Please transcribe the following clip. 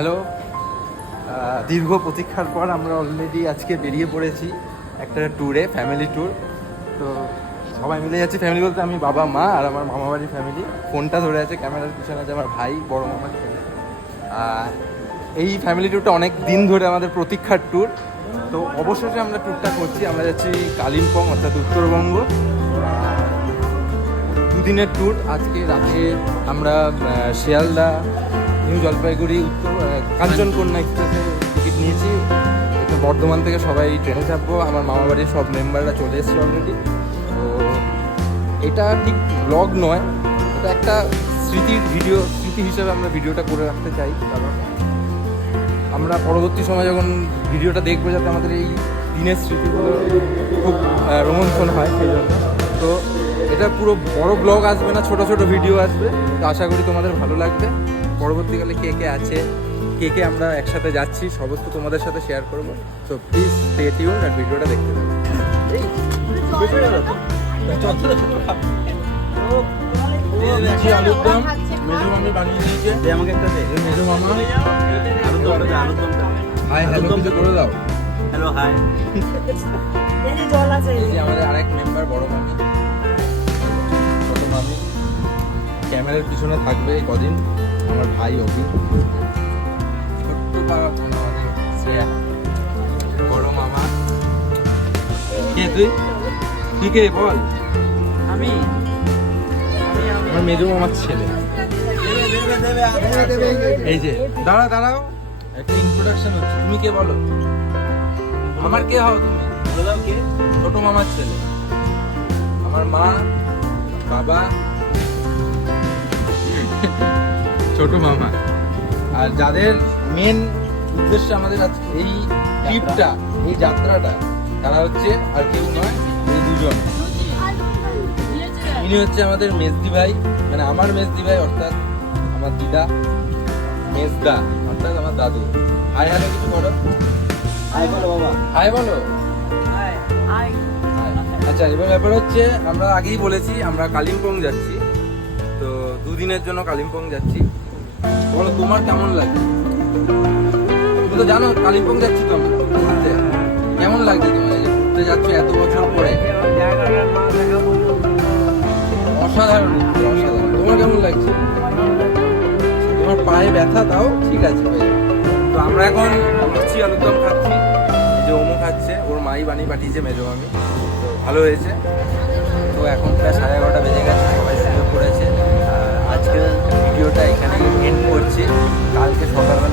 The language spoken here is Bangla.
হ্যালো, দীর্ঘ প্রতীক্ষার পর আমরা অলরেডি আজকে বেরিয়ে পড়েছি একটা ট্যুরে, ফ্যামিলি ট্যুর। তো সবাই মিলে যাচ্ছি, ফ্যামিলি বলতে আমি, বাবা, মা আর আমার মামাবাড়ির ফ্যামিলি। ফোনটা ধরে আছে, ক্যামেরার পিছনে আছে আমার ভাই, বড় মামার ছেলে। এই ফ্যামিলি ট্যুরটা অনেক দিন ধরে আমাদের প্রতীক্ষার ট্যুর। তো অবশেষে আমরা ট্যুরটা করছি। আমরা যাচ্ছি কালিম্পং, অর্থাৎ উত্তরবঙ্গ। দুদিনের ট্যুর। আজকে রাতে আমরা শিয়ালদা, নিউ জলপাইগুড়ি, কাঞ্চনকন্যা এক্সপ্রেসে টিকিট নিয়েছি। বর্ধমান থেকে সবাই ট্রেনে চাপবো। আমার মামাবাড়ির সব মেম্বাররা চলে এসছে অলরেডি। তো এটা ঠিক ব্লগ নয়, এটা একটা স্মৃতি হিসেবে আমরা ভিডিওটা করে রাখতে চাই। কারণ আমরা পরবর্তী সময় যখন ভিডিওটা দেখবো, যাতে আমাদের এই দিনের স্মৃতিগুলো খুব রোমন্থন হয়, সেই জন্য। তো এটা পুরো বড় ব্লগ আসবে না, ছোট ছোট ভিডিও আসবে। তো আশা করি তোমাদের ভালো লাগবে। পরবর্তীকালে কে কে আছে, কে আমরা একসাথে যাচ্ছি, সমস্ত তোমাদের সাথে শেয়ার করবো। তো প্লিজ স্টে টিউনড আর ভিডিওটা দেখতে থাকো। আলুর দম মেজো মামি বানিয়ে দিয়েছে, আমাকে একটা দে। মেজো মামা হাই হ্যালো কিছু করে দাও। Hello hi. আমাদের আরেক মেম্বার বড় মামি, ছোট মামি। ক্যামেরার পিছনে থাকবে কদিন আমার ভাই অভি, ছোট্ট পাড়া আমাদের শ্রেয়া, বড় মামা। কে তুই কে বল? আমি আমার মেজো মামার ছেলে। এই যে দাঁড়াও, একটা ইন্ট্রোডাকশন হচ্ছে। তুমি কে বলো? আমার কে হও তুমি? কে? ছোট মামার ছেলে, আমার মা, বাবা, ছোট মামা। আর যাদের মেন উদ্দেশ্য আমাদের আজকে এই ট্রিপটা, এই যাত্রাটা, তারা হচ্ছে আর কেউ নয়, এই দুজন। ইনি হচ্ছে আমাদের মেজদি ভাই, মানে আমার মেজদি ভাই, অর্থাৎ আমার দিদা। মেজদা অর্থাৎ আমার দাদু। হাই হ্যালো কিছু করো। হাই বলো বাবা। হাই বলো। আচ্ছা, এবার ব্যাপার হচ্ছে, আমরা আগেই বলেছি আমরা কালিম্পং যাচ্ছি। তো দুদিনের জন্য কালিম্পং যাচ্ছি। বলো তোমার কেমন লাগে? তুমি তো জানো কালিম্পং যাচ্ছি তো আমরা ঘুরতে। কেমন লাগছে তোমার এই যে ঘুরতে যাচ্ছ এত বছর পরে? অসাধারণ, অসাধারণ। তোমার কেমন লাগছে? তোমার পায়ে ব্যথা, তাও ঠিক আছে ভাই। তো আমরা এখন লুচি আলুর দম খাচ্ছি। এই যে ওমো খাচ্ছে, ওর মাই বানিয়ে পাঠিয়েছে, মেজো মামি। তো ভালো হয়েছে। তো এখন প্রায় 11:30 বেজে গেছে, সবাই শুয়ে পড়েছে। আজকের ভিডিওটা এখানেই এন্ড করছি। কালকে সকালবেলা